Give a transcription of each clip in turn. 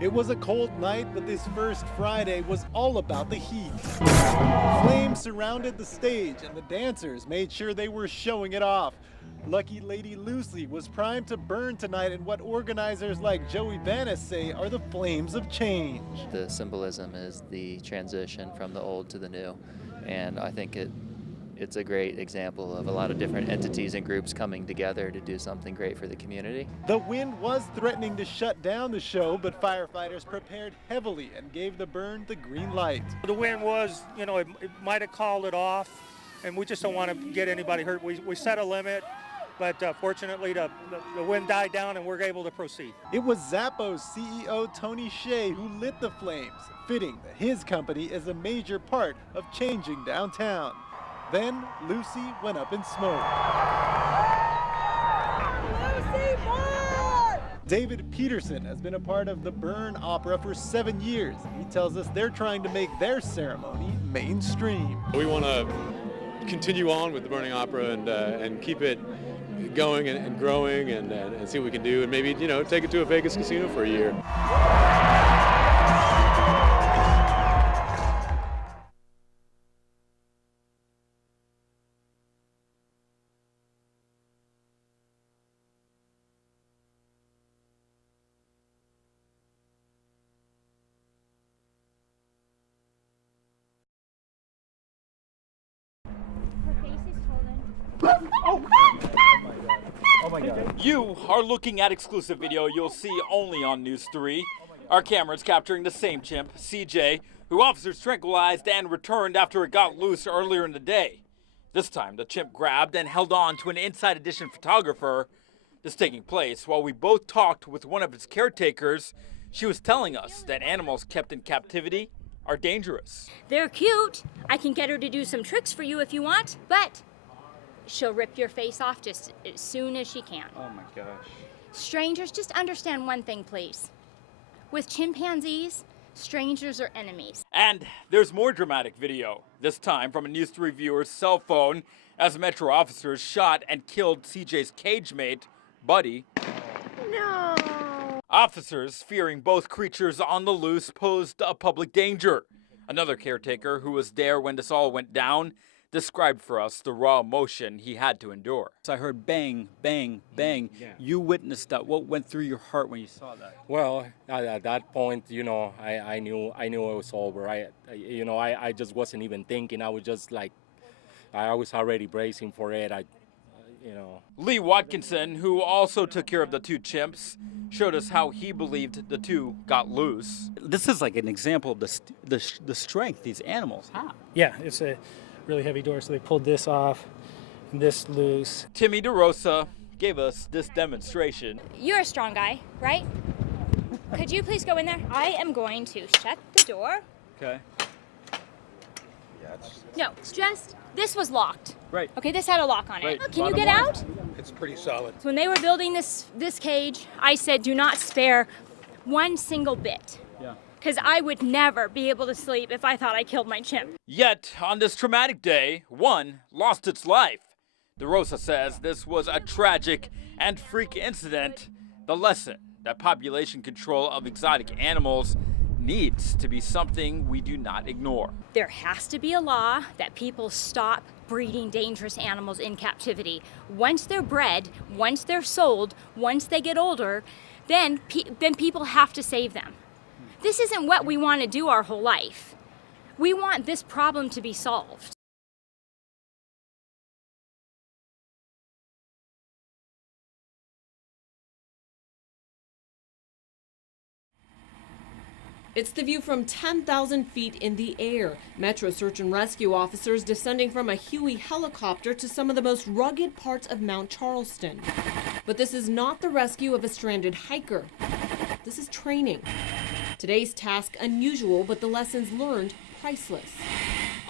It was a cold night, but this first Friday was all about the heat. Flames surrounded the stage, and the dancers made sure they were showing it off. Lucky Lady Lucy was primed to burn tonight in what organizers like Joey Vanis say are the flames of change. The symbolism is the transition from the old to the new, and I think it's a great example of a lot of different entities and groups coming together to do something great for the community. The wind was threatening to shut down the show, but firefighters prepared heavily and gave the burn the green light. The wind was, it might have called it off, and we just don't want to get anybody hurt. We set a limit, but fortunately the wind died down and we're able to proceed. It was Zappos CEO Tony Shea who lit the flames, fitting that his company is a major part of changing downtown. Then Lucy went up in smoke. Lucy, burn! David Peterson has been a part of the Burn Opera for 7 years. He tells us they're trying to make their ceremony mainstream. We want to continue on with the Burning Opera and keep it going and growing and see what we can do, and maybe take it to a Vegas casino for a year. Oh my God. You are looking at exclusive video you'll see only on News 3. Our camera is capturing the same chimp, CJ, who officers tranquilized and returned after it got loose earlier in the day. This time, the chimp grabbed and held on to an Inside Edition photographer. This taking place while we both talked with one of its caretakers. She was telling us that animals kept in captivity are dangerous. They're cute. I can get her to do some tricks for you if you want, but she'll rip your face off just as soon as she can. Oh my gosh. Strangers, just understand one thing, please. With chimpanzees, strangers are enemies. And there's more dramatic video, this time from a News 3 viewer's cell phone, as Metro officers shot and killed CJ's cage mate, Buddy. No. Officers, fearing both creatures on the loose, posed a public danger. Another caretaker who was there when this all went down described for us the raw emotion he had to endure. I heard bang, bang, bang. Yeah. You witnessed that. What went through your heart when you saw that? Well, at that point, I knew it was over. I just wasn't even thinking. I was just like, I was already bracing for it. Lee Watkinson, who also took care of the two chimps, showed us how he believed the two got loose. This is like an example of the strength these animals have. Yeah, it's a really heavy door, so they pulled this off and this loose. Timmy DeRosa gave us this demonstration. You're a strong guy, right? Could you please go in there? I am going to shut the door. Okay. No, just, this was locked. Right. Okay, this had a lock on it. Right. Can you get out? It's pretty solid. When they were building this cage, I said, do not spare one single bit. Yeah. Because I would never be able to sleep if I thought I killed my chimp. Yet, on this traumatic day, one lost its life. DeRosa says this was a tragic and freak incident. The lesson that population control of exotic animals needs to be something we do not ignore. There has to be a law that people stop breeding dangerous animals in captivity. Once they're bred, once they're sold, once they get older, then people have to save them. This isn't what we want to do our whole life. We want this problem to be solved. It's the view from 10,000 feet in the air. Metro search and rescue officers descending from a Huey helicopter to some of the most rugged parts of Mount Charleston. But this is not the rescue of a stranded hiker. This is training. Today's task unusual, but the lessons learned priceless.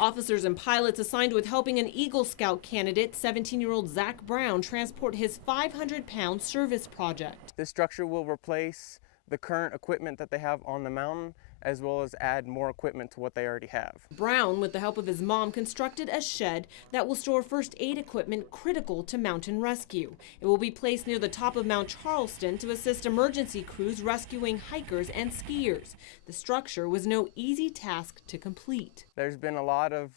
Officers and pilots assigned with helping an Eagle Scout candidate, 17-year-old Zach Brown, transport his 500-pound service project. This structure will replace the current equipment that they have on the mountain, as well as add more equipment to what they already have. Brown, with the help of his mom, constructed a shed that will store first aid equipment critical to mountain rescue. It will be placed near the top of Mount Charleston to assist emergency crews rescuing hikers and skiers. The structure was no easy task to complete. There's been a lot of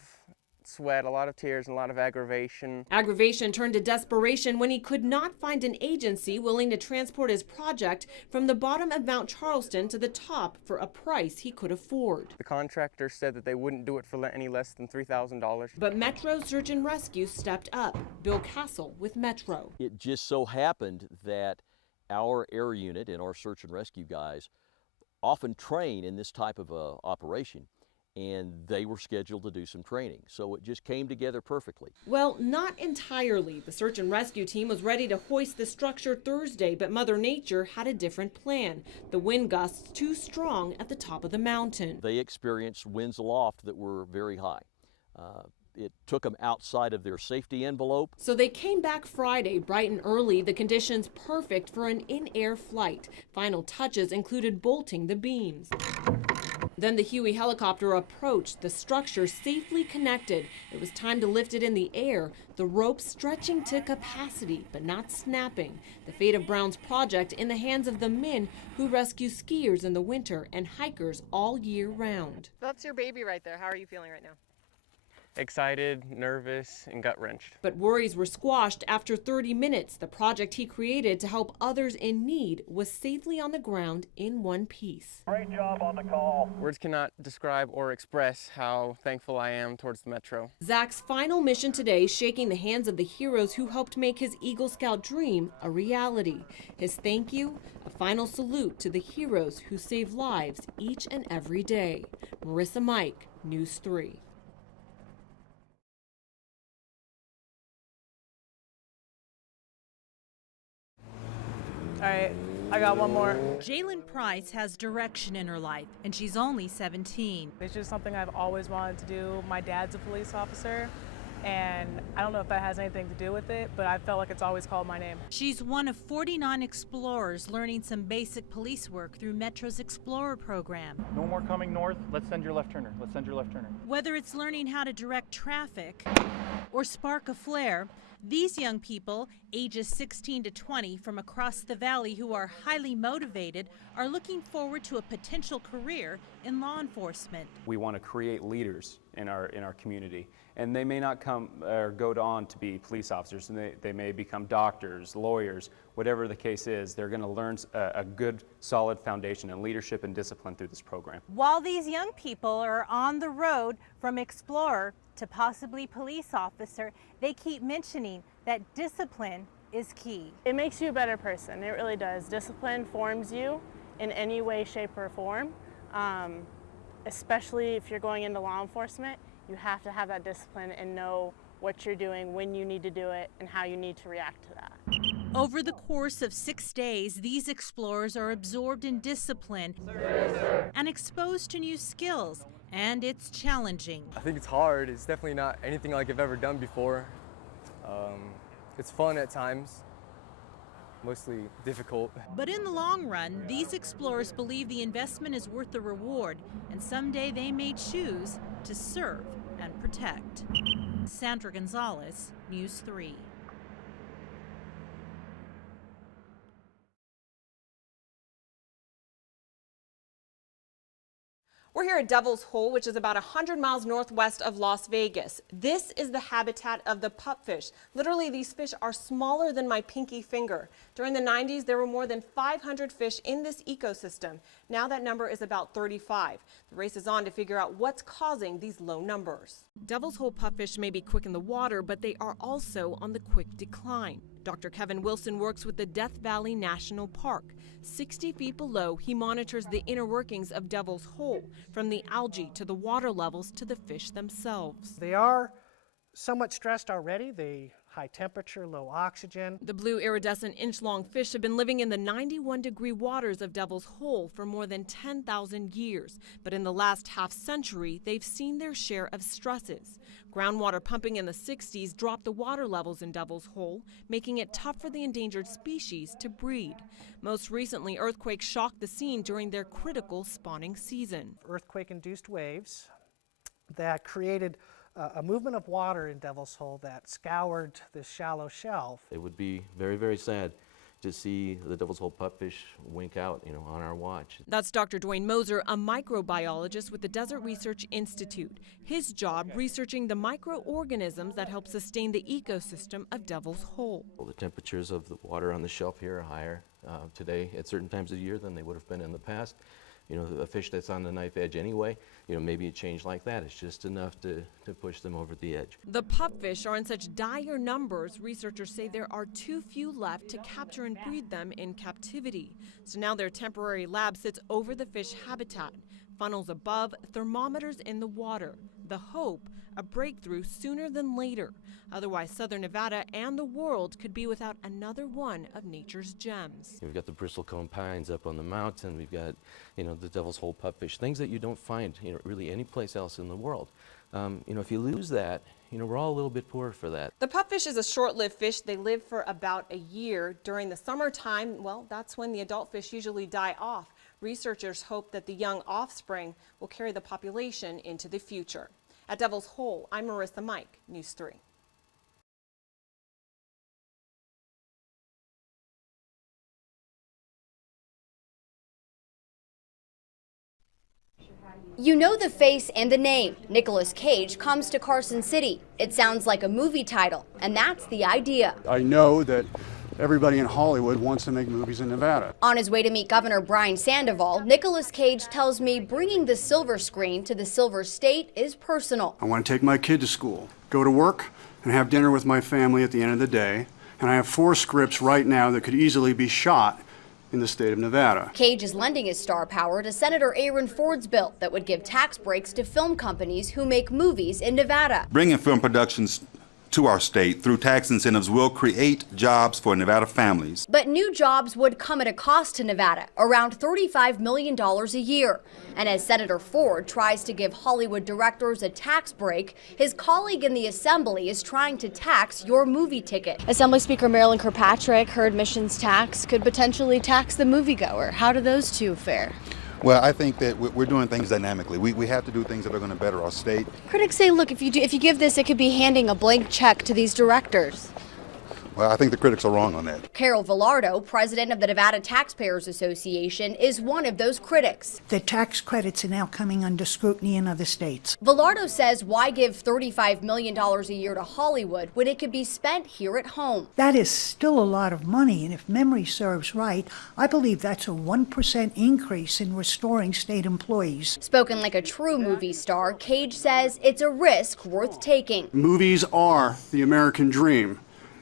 sweat, a lot of tears, and a lot of aggravation. Aggravation turned to desperation when he could not find an agency willing to transport his project from the bottom of Mount Charleston to the top for a price he could afford. The contractor said that they wouldn't do it for any less than $3,000. But Metro Search and Rescue stepped up. Bill Castle with Metro. It just so happened that our air unit and our search and rescue guys often train in this type of operation, and they were scheduled to do some training. So it just came together perfectly. Well, not entirely. The search and rescue team was ready to hoist the structure Thursday, but Mother Nature had a different plan. The wind gusts too strong at the top of the mountain. They experienced winds aloft that were very high. It took them outside of their safety envelope. So they came back Friday bright and early, the conditions perfect for an in-air flight. Final touches included bolting the beams. Then the Huey helicopter approached, the structure safely connected. It was time to lift it in the air, the rope stretching to capacity, but not snapping. The fate of Brown's project in the hands of the men who rescue skiers in the winter and hikers all year round. That's your baby right there. How are you feeling right now? Excited, nervous, and gut-wrenched. But worries were squashed after 30 minutes. The project he created to help others in need was safely on the ground in one piece. Great job on the call. Words cannot describe or express how thankful I am towards the Metro. Zach's final mission today, shaking the hands of the heroes who helped make his Eagle Scout dream a reality. His thank you, a final salute to the heroes who save lives each and every day. Marissa Mike, News 3. All right, I got one more. Jalen Price has direction in her life, and she's only 17. It's just something I've always wanted to do. My dad's a police officer, and I don't know if that has anything to do with it, but I felt like it's always called my name. She's one of 49 explorers learning some basic police work through Metro's Explorer program. No more coming north. Let's send your left turner. Let's send your left turner. Whether it's learning how to direct traffic or spark a flare, these young people, ages 16 to 20 from across the valley who are highly motivated, are looking forward to a potential career in law enforcement. We want to create leaders in our community, and they may not come or go on to be police officers, and they may become doctors, lawyers, whatever the case is. They're going to learn a good, solid foundation in leadership and discipline through this program. While these young people are on the road from explorer to possibly police officer, they keep mentioning that discipline is key. It makes you a better person, it really does. Discipline forms you in any way, shape, or form. Especially if you're going into law enforcement, you have to have that discipline and know what you're doing, when you need to do it, and how you need to react to that. Over the course of 6 days, these explorers are absorbed in discipline and exposed to new skills, and it's challenging. I think it's hard. It's definitely not anything like I've ever done before. It's fun at times, mostly difficult. But in the long run, these explorers believe the investment is worth the reward, and someday they may choose to serve and protect. Sandra Gonzalez, News 3. We're here at Devil's Hole, which is about 100 miles northwest of Las Vegas. This is the habitat of the pupfish. Literally, these fish are smaller than my pinky finger. During the 90s, there were more than 500 fish in this ecosystem. Now that number is about 35. The race is on to figure out what's causing these low numbers. Devil's Hole pupfish may be quick in the water, but they are also on the quick decline. Dr. Kevin Wilson works with the Death Valley National Park. 60 feet below, he monitors the inner workings of Devil's Hole, from the algae to the water levels to the fish themselves. They are somewhat stressed already. They high temperature, low oxygen. The blue iridescent inch-long fish have been living in the 91-degree waters of Devil's Hole for more than 10,000 years. But in the last half-century, they've seen their share of stresses. Groundwater pumping in the 60s dropped the water levels in Devil's Hole, making it tough for the endangered species to breed. Most recently, earthquakes shocked the scene during their critical spawning season. Earthquake-induced waves that created a movement of water in Devil's Hole that scoured this shallow shelf. It would be very, very sad to see the Devil's Hole pupfish wink out, on our watch. That's Dr. Dwayne Moser, a microbiologist with the Desert Research Institute. His job researching the microorganisms that help sustain the ecosystem of Devil's Hole. Well, the temperatures of the water on the shelf here are higher today at certain times of the year than they would have been in the past. A fish that's on the knife edge anyway, maybe a change like that is just enough to push them over the edge. The pupfish are in such dire numbers, researchers say there are too few left to capture and breed them in captivity. So now their temporary lab sits over the fish habitat. Funnels above, thermometers in the water. The hope, a breakthrough sooner than later. Otherwise, southern Nevada and the world could be without another one of nature's gems. We've got the bristlecone pines up on the mountain. We've got, the Devil's Hole pupfish, things that you don't find, really any place else in the world. If you lose that, we're all a little bit poorer for that. The pupfish is a short-lived fish. They live for about a year. During the summertime, well, that's when the adult fish usually die off. Researchers hope that the young offspring will carry the population into the future. At Devil's Hole, I'm Marissa Mike, News 3. You know the face and the name. Nicolas Cage comes to Carson City. It sounds like a movie title, and that's the idea. I know that everybody in Hollywood wants to make movies in Nevada. On his way to meet Governor Brian Sandoval, Nicolas Cage tells me bringing the silver screen to the Silver State is personal. I want to take my kid to school, go to work, and have dinner with my family at the end of the day. And I have 4 scripts right now that could easily be shot in the state of Nevada. Cage is lending his star power to Senator Aaron Ford's bill that would give tax breaks to film companies who make movies in Nevada. Bringing film productions to our state through tax incentives will create jobs for Nevada families. But new jobs would come at a cost to Nevada, around $35 million a year. And as Senator Ford tries to give Hollywood directors a tax break, his colleague in the Assembly is trying to tax your movie ticket. Assembly Speaker Marilyn Kirkpatrick, her admissions tax could potentially tax the moviegoer. How do those two fare? Well, I think that we're doing things dynamically. We have to do things that are going to better our state. Critics say, look, if you give this, it could be handing a blank check to these directors. Well, I think the critics are wrong on that. Carol Villardo, president of the Nevada Taxpayers Association, is one of those critics. The tax credits are now coming under scrutiny in other states. Villardo says, why give $35 million a year to Hollywood when it could be spent here at home? That is still a lot of money, and if memory serves right, I believe that's a 1% increase in restoring state employees. Spoken like a true movie star, Cage says it's a risk worth taking. Movies are the American dream.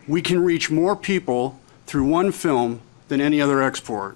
We can reach more people through one film than any other export.